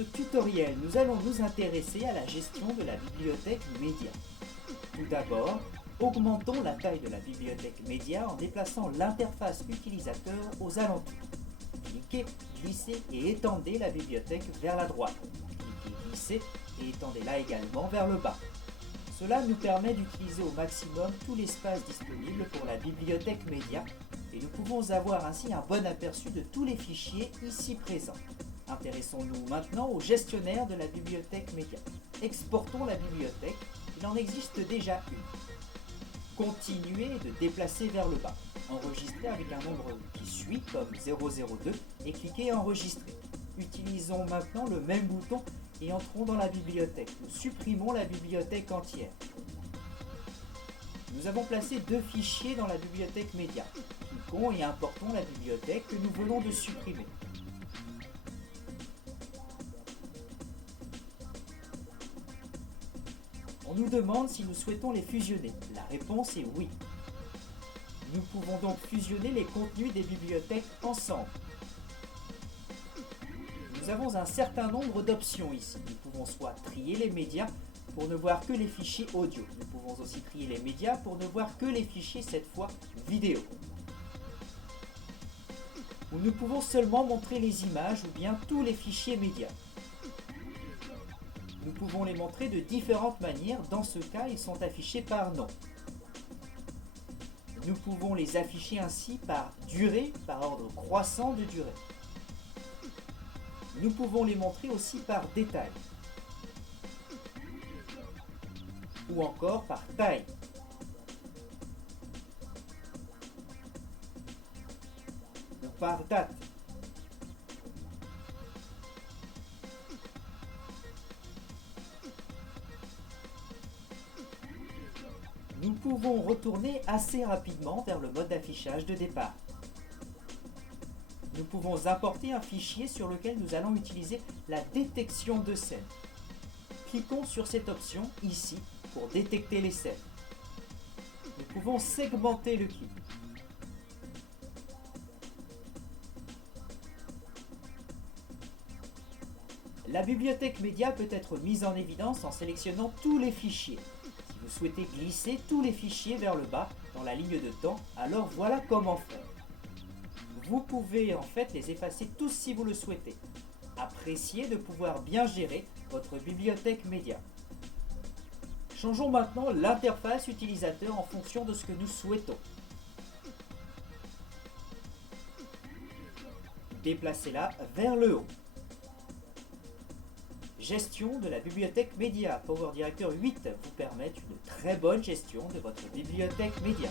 ce tutoriel, nous allons nous intéresser à la gestion de la bibliothèque média. Tout d'abord, augmentons la taille de la bibliothèque média en déplaçant l'interface utilisateur aux alentours. Cliquez, glissez et étendez la bibliothèque vers la droite. Cliquez, glissez et étendez-la également vers le bas. Cela nous permet d'utiliser au maximum tout l'espace disponible pour la bibliothèque média et nous pouvons avoir ainsi un bon aperçu de tous les fichiers ici présents. Intéressons-nous maintenant au gestionnaire de la bibliothèque média. Exportons la bibliothèque, il en existe déjà une. Continuez de déplacer vers le bas. Enregistrez avec un nombre qui suit comme 002 et cliquez Enregistrer. Utilisons maintenant le même bouton et entrons dans la bibliothèque. Nous supprimons la bibliothèque entière. Nous avons placé deux fichiers dans la bibliothèque média. Cliquons et importons la bibliothèque que nous venons de supprimer. On nous demande si nous souhaitons les fusionner. La réponse est oui. Nous pouvons donc fusionner les contenus des bibliothèques ensemble. Nous avons un certain nombre d'options ici. Nous pouvons soit trier les médias pour ne voir que les fichiers audio. Nous pouvons aussi trier les médias pour ne voir que les fichiers, cette fois, vidéo. Ou nous pouvons seulement montrer les images ou bien tous les fichiers médias. Nous pouvons les montrer de différentes manières. Dans ce cas, ils sont affichés par nom. Nous pouvons les afficher ainsi par durée, par ordre croissant de durée. Nous pouvons les montrer aussi par détail. Ou encore par taille. Ou par date. Nous pouvons retourner assez rapidement vers le mode d'affichage de départ. Nous pouvons importer un fichier sur lequel nous allons utiliser la détection de scènes. Cliquons sur cette option ici pour détecter les scènes. Nous pouvons segmenter le clip. La bibliothèque média peut être mise en évidence en sélectionnant tous les fichiers. Si vous souhaitez glisser tous les fichiers vers le bas dans la ligne de temps, alors voilà comment faire. Vous pouvez en fait les effacer tous si vous le souhaitez. Appréciez de pouvoir bien gérer votre bibliothèque média. Changeons maintenant l'interface utilisateur en fonction de ce que nous souhaitons. Déplacez-la vers le haut. Gestion de la bibliothèque média. Power Director 8 vous permet une très bonne gestion de votre bibliothèque média.